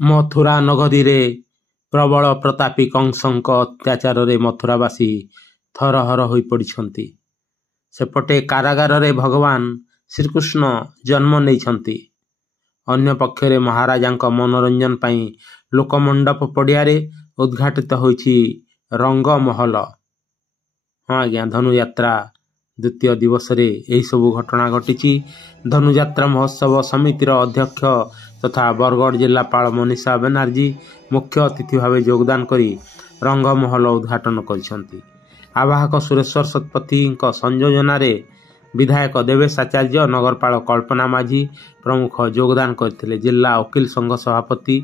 ମଥୁରା ନଗରୀରେ ପ୍ରବଳ ପ୍ରତାପୀ କଂସଙ୍କ ଅତ୍ୟାଚାରରେ ମଥୁରାବାସୀ ଥରହର ହୋଇପଡ଼ିଛନ୍ତି। ସେପଟେ କାରାଗାରରେ ଭଗବାନ ଶ୍ରୀକୃଷ୍ଣ ଜନ୍ମ ନେଇଛନ୍ତି। ଅନ୍ୟପକ୍ଷରେ ମହାରାଜାଙ୍କ ମନୋରଞ୍ଜନ ପାଇଁ ଲୋକମଣ୍ଡପ ପଡ଼ିଆରେ ଉଦ୍ଘାଟିତ ହୋଇଛି ରଙ୍ଗମହଲ। ହଁ ଆଜ୍ଞା, ଧନୁଯାତ୍ରା ଦ୍ୱିତୀୟ ଦିବସରେ ଏହିସବୁ ଘଟଣା ଘଟିଛି। ଧନୁଯାତ୍ରା ମହୋତ୍ସବ ସମିତିର ଅଧ୍ୟକ୍ଷ ତଥା ବରଗଡ଼ ଜିଲ୍ଲାପାଳ ମନୀଷା ବାନାର୍ଜୀ ମୁଖ୍ୟ ଅତିଥି ଭାବେ ଯୋଗଦାନ କରି ରଙ୍ଗମହଲ ଉଦ୍ଘାଟନ କରିଛନ୍ତି। ଆବାହକ ସୁରେଶ୍ୱର ଶତପଥୀଙ୍କ ସଂଯୋଜନାରେ ବିଧାୟକ ଦେବେଶ ଆଚାର୍ଯ୍ୟ, ନଗରପାଳ କଳ୍ପନା ମାଝୀ ପ୍ରମୁଖ ଯୋଗଦାନ କରିଥିଲେ। ଜିଲ୍ଲା ଓକିଲ ସଂଘ ସଭାପତି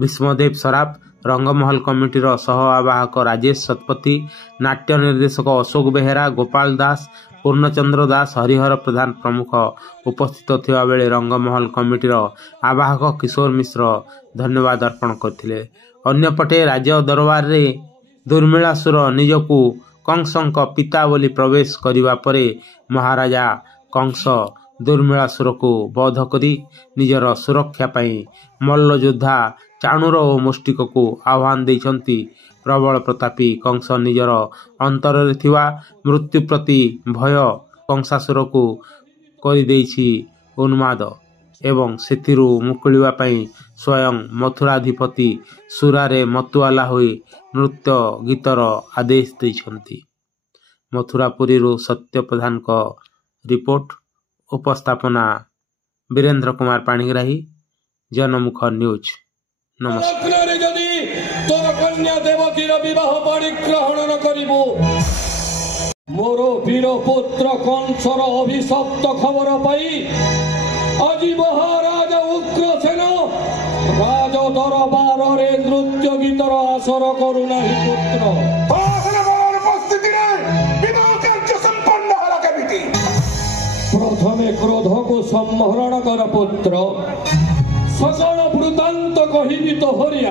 ଭୀଷ୍ମଦେବ ସରାଫ, ରଙ୍ଗମହଲ କମିଟିର ସହ ଆବାହକ ରାଜେଶ ଶତପଥୀ, ନାଟ୍ୟ ନିର୍ଦ୍ଦେଶକ ଅଶୋକ ବେହେରା, ଗୋପାଳ ଦାସ, ପୂର୍ଣ୍ଣଚନ୍ଦ୍ର ଦାସ, ହରିହର ପ୍ରଧାନ ପ୍ରମୁଖ ଉପସ୍ଥିତ ଥିବାବେଳେ ରଙ୍ଗମହଲ କମିଟିର ଆବାହକ କିଶୋର ମିଶ୍ର ଧନ୍ୟବାଦ ଅର୍ପଣ କରିଥିଲେ। ଅନ୍ୟପଟେ ରାଜ ଦରବାରରେ ଦୁର୍ମିଳାସୁର ନିଜକୁ କଂସଙ୍କ ପିତା ବୋଲି ପ୍ରବେଶ କରିବା ପରେ ମହାରାଜା କଂସ ଦୁର୍ମିଳାସୁରକୁ ବଧ କରି ନିଜର ସୁରକ୍ଷା ପାଇଁ ମଲ୍ଲଯୋଦ୍ଧା ଚାଣୁର ଓ ମୁଷ୍ଟିକକୁ ଆହ୍ୱାନ ଦେଇଛନ୍ତି। ପ୍ରବଳ ପ୍ରତାପୀ କଂସ ନିଜର ଅନ୍ତରରେ ଥିବା ମୃତ୍ୟୁ ପ୍ରତି ଭୟ କଂସାସୁରକୁ କରିଦେଇଛି ଉନ୍ମାଦ ଏବଂ ସେଥିରୁ ମୁକୁଳିବା ପାଇଁ ସ୍ୱୟଂ ମଥୁରାଧିପତି ସୁରାରେ ମତୁଆଲା ହୋଇ ନୃତ୍ୟ ଗୀତର ଆଦେଶ ଦେଇଛନ୍ତି। ମଥୁରାପୁରୀରୁ ସତ୍ୟ ପ୍ରଧାନଙ୍କ ରିପୋର୍ଟ। ଉପସ୍ଥାପନା ବୀରେନ୍ଦ୍ର କୁମାର ପାଣିଗ୍ରାହୀ, ଜନମୁଖ ନ୍ୟୁଜ। ନମସ୍କାର। ଯଦି ତୋର କନ୍ୟା ଦେବକୀର ବିବାହ ପରିଗ୍ରହଣ ନ କରିବୁ, ମୋର ବୀର ପୁତ୍ର କଂସର ଅଭିଶପ୍ତ ଖବର ପାଇ ଆଜି ମହାରାଜ ଉଗ୍ରସେନ ରାଜ ଦରବାରରେ ନୃତ୍ୟ ଗୀତର ଆସର କରୁନାହିଁ। ପୁତ୍ର ପ୍ରଥମେ କ୍ରୋଧକୁ ସମ୍ହରଣ କର ପୁତ୍ର, ସକଳ ବୃତ୍ତାନ୍ତ କହିବି ତୋହରି।